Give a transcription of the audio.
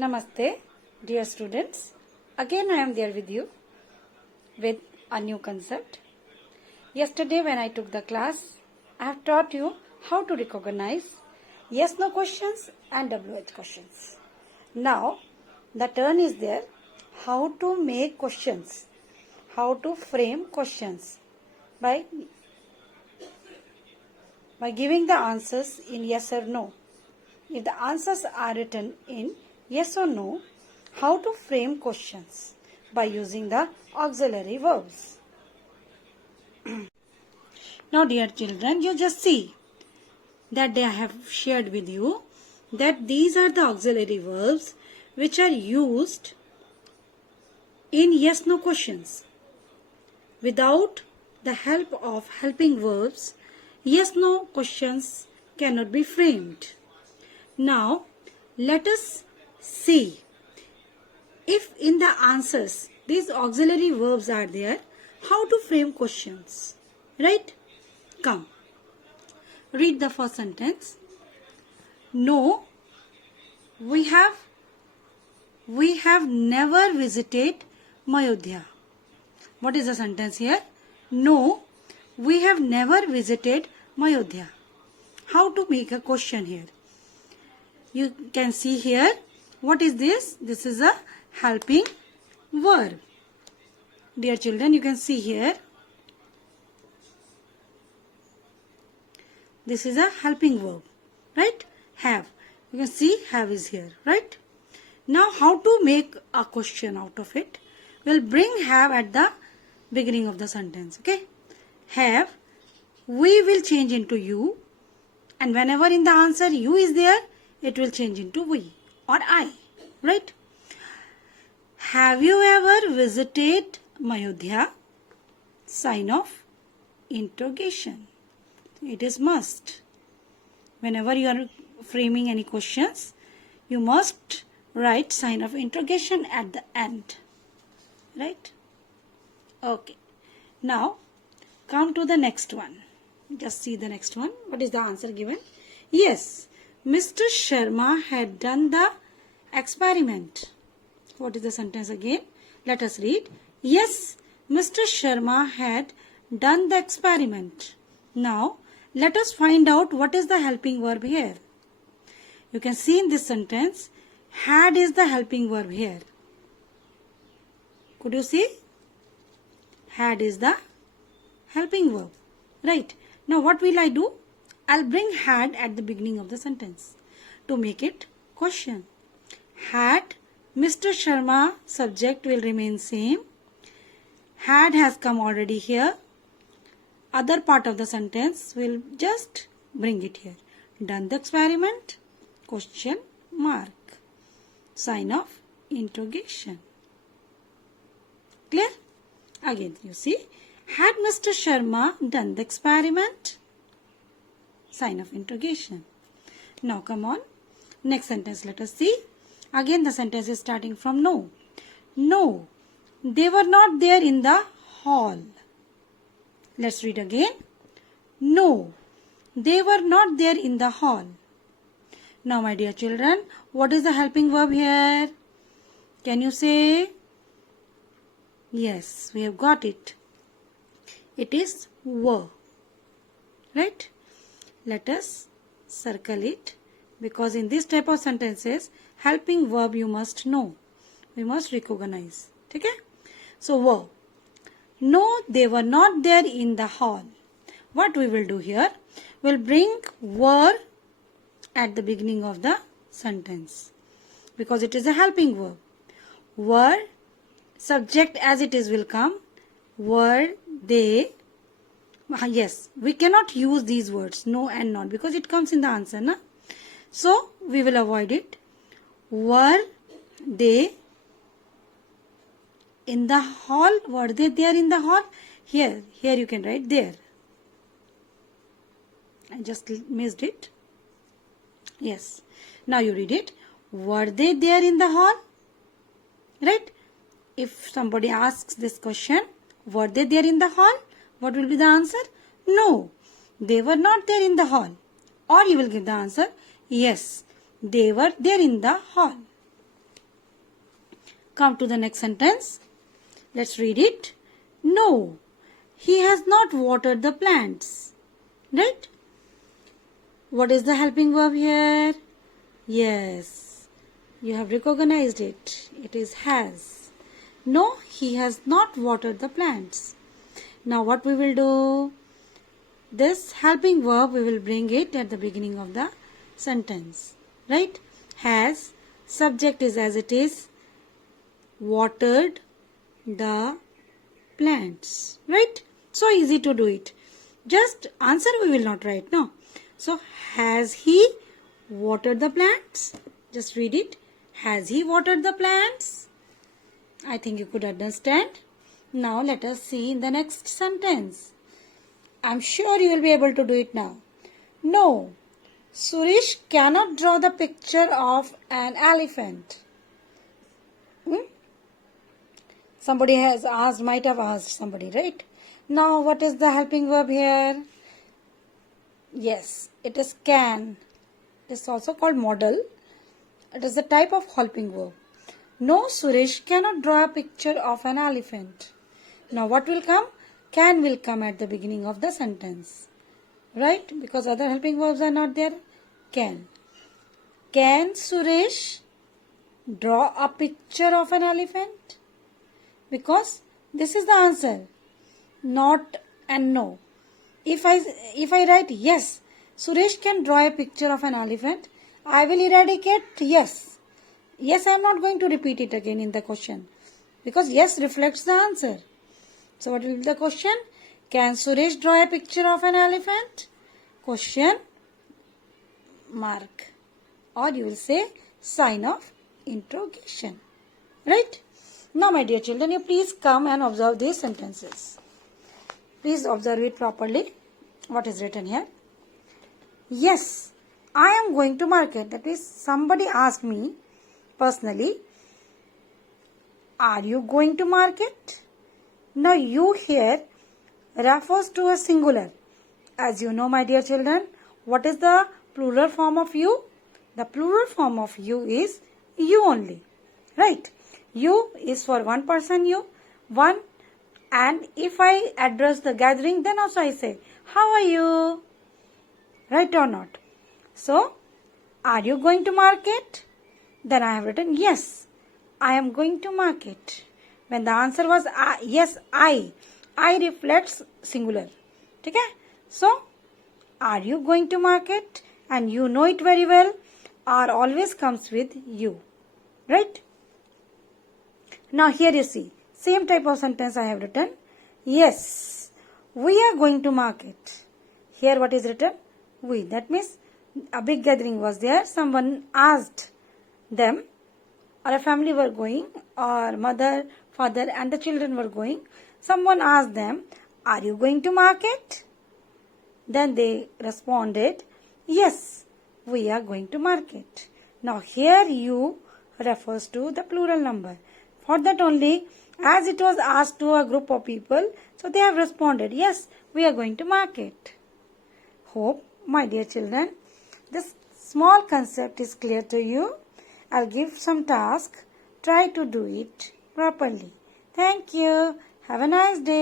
Namaste, dear students. Again I am there with you with a new concept. Yesterday when I took the class, I have taught you how to recognize yes-no questions and WH questions. Now, the turn is there how to make questions, how to frame questions by giving the answers in yes or no. If the answers are written in yes or no, how to frame questions by using the auxiliary verbs. Now dear children, you just see that they have shared with you that these are the auxiliary verbs which are used in yes-no questions. Without the help of helping verbs, yes-no questions cannot be framed. Now, let us see if in the answers these auxiliary verbs are there, how to frame questions. Right? Come. Read the first sentence. No, we have never visited Mayodhya. What is the sentence here? No, we have never visited Mayodhya. How to make a question here? You can see here, what is this? This is a helping verb. Dear children, you can see here, this is a helping verb, right? Have. You can see have is here, right? Now, how to make a question out of it? We'll bring have at the beginning of the sentence, okay? Have, we will change into you, and whenever in the answer you is there, it will change into we or I, right? Have you ever visited Mayodhya? Sign of interrogation. It is must. Whenever you are framing any questions, you must write sign of interrogation at the end, right? Okay. Now, come to the next one. Just see the next one. What is the answer given? Yes. Mr. Sharma had done the experiment. What is the sentence again? Let us read. Yes, Mr. Sharma had done the experiment. Now, let us find out what is the helping verb here. You can see in this sentence, had is the helping verb here. Could you see? Had is the helping verb. Right. Now, what will I do? I'll bring had at the beginning of the sentence to make it question. Had Mr. Sharma, subject will remain same. Had has come already here. Other part of the sentence will just bring it here. Done the experiment, question mark. Sign of interrogation. Clear? Again you see, had Mr. Sharma done the experiment? Sign of interrogation. Now come on. Next sentence let us see. Again the sentence is starting from no. No, they were not there in the hall. Let's read again. No, they were not there in the hall. Now my dear children, what is the helping verb here? Can you say? Yes, we have got it. It is were. Right? Let us circle it, because in this type of sentences, helping verb you must know. We must recognize. Okay? So, were. No, they were not there in the hall. What we will do here? We'll bring were at the beginning of the sentence, because it is a helping verb. Were, subject as it is will come. Were they? Yes, we cannot use these words no and not, because it comes in the answer, na? So we will avoid it. Were they in the hall? Were they there in the hall? Here you can write there. I just missed it. Yes. Now you read it. Were they there in the hall? Right? If somebody asks this question, were they there in the hall? What will be the answer? No, they were not there in the hall. Or you will give the answer, yes, they were there in the hall. come to the next sentence. Let's read it. No, he has not watered the plants. Right? What is the helping verb here? Yes, you have recognized it. It is has. No, he has not watered the plants. Now what we will do? This helping verb, we will bring it at the beginning of the sentence. Right? Has, subject is as it is, watered the plants. Right? So easy to do it. Just answer we will not write, no. So, has he watered the plants? Just read it. Has he watered the plants? I think you could understand. Now, let us see in the next sentence. I'm sure you will be able to do it now. No, Suresh cannot draw the picture of an elephant. Somebody has asked, might have asked somebody, right? Now, what is the helping verb here? Yes, it is can. It is also called modal. It is a type of helping verb. No, Suresh cannot draw a picture of an elephant. Now what will come? Can will come at the beginning of the sentence. Right? Because other helping verbs are not there. Can. Can Suresh draw a picture of an elephant? Because this is the answer. Not and no. If I write yes, Suresh can draw a picture of an elephant, I will eradicate yes. Yes, I am not going to repeat it again in the question. Because yes reflects the answer. So what will be the question? Can Suresh draw a picture of an elephant? Question mark. Or you will say sign of interrogation. Right? Now my dear children, you please come and observe these sentences. Please observe it properly. What is written here? Yes, I am going to market. That is, somebody asked me personally, are you going to market? Now you here refers to a singular. As you know, my dear children, what is the plural form of you? The plural form of you is you only. Right? You is for one person, you. One. And if I address the gathering, then also I say, how are you? Right or not? So, are you going to market? Then I have written, yes, I am going to market. When the answer was, yes, I reflects singular. Okay? So, are you going to market? And you know it very well. Are always comes with you. Right? Now, here you see. Same type of sentence I have written. Yes, we are going to market. Here what is written? We. That means a big gathering was there. Someone asked them, or a family were going, or mother, father and the children were going. Someone asked them, are you going to market? Then they responded, yes, we are going to market. Now here you refers to the plural number. For that only, as it was asked to a group of people, so they have responded, yes, we are going to market. Hope, my dear children, this small concept is clear to you. I'll give some task. Try to do it properly. Thank you. Have a nice day.